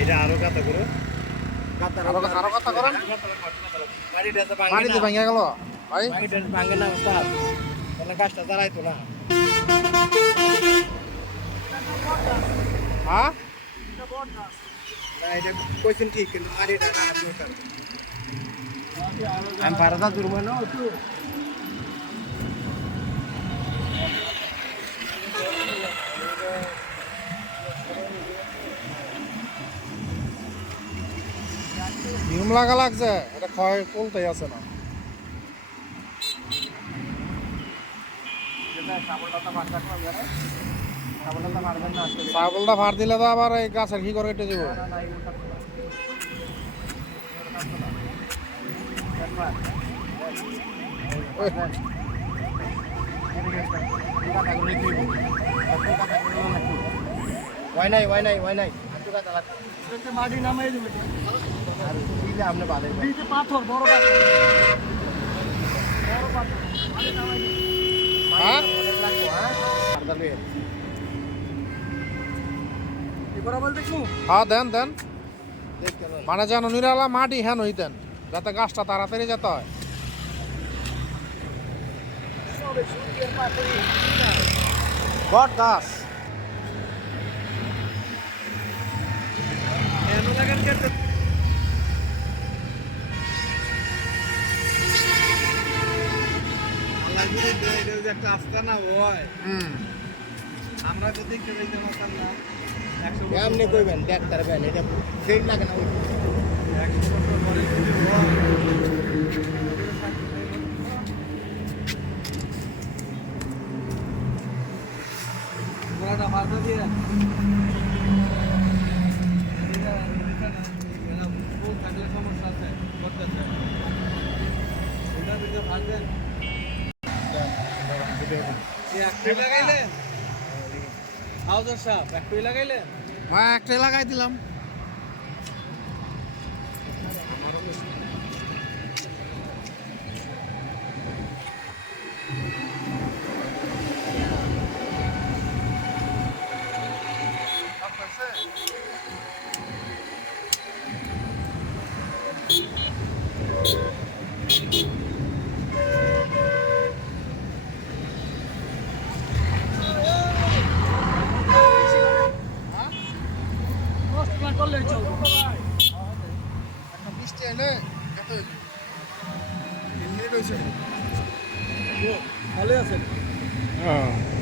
এটা আরো কাতা করো আরো কথা করেন পানিতে ভেঙে গেল ভাই ভাঙে না উস্তাদ তাহলে কাজটা দাঁড়াইতো না হ্যাঁ না এটা কইছেন ঠিক কিন্তু মাটিটা না আমি ভাড়াটা দূরবো না একটু নিয়ম লাগা লাগছে এটা ক্ষয় চলতেই আছে না ছাগলটা ভাড় দিলে তো আবার এই গাছের কি করে কেটে যাবো ওয়াই নাই মাটি নামাই দেবে আর দিলে আপনি বাদে পাথর বড় পাথর মাটি নামাই দেবে হ্যাঁ অনেক লাগবো হ্যাঁ এবার বলতে কি হ্যাঁ দেন দেন দেখতে মানে যেন নিরালা মাটি হ্যাঁ নই দেন যাতে গাছটা তাড়াতাড়ি যেতে হয় বট গাছ একটা আস্থা না হয় আমরা তো দেখতে যাইতে পারতাম না এমনি কইবেন দেখ তারবেন এটা সেই লাগে না 100 বছর পরে যদি বড়টা বাধা দিয়ে সমস্যা আছে করতে চাই এটা দিকে ভাঙবেন একটাই লাগাইলেন হাউজার সাহেব একটাই লাগাইলেন মা একটাই লাগাই দিলাম করলে চলবে একটা বৃষ্টি এলে এত মিনিট হয়েছে ভালোই আছে হ্যাঁ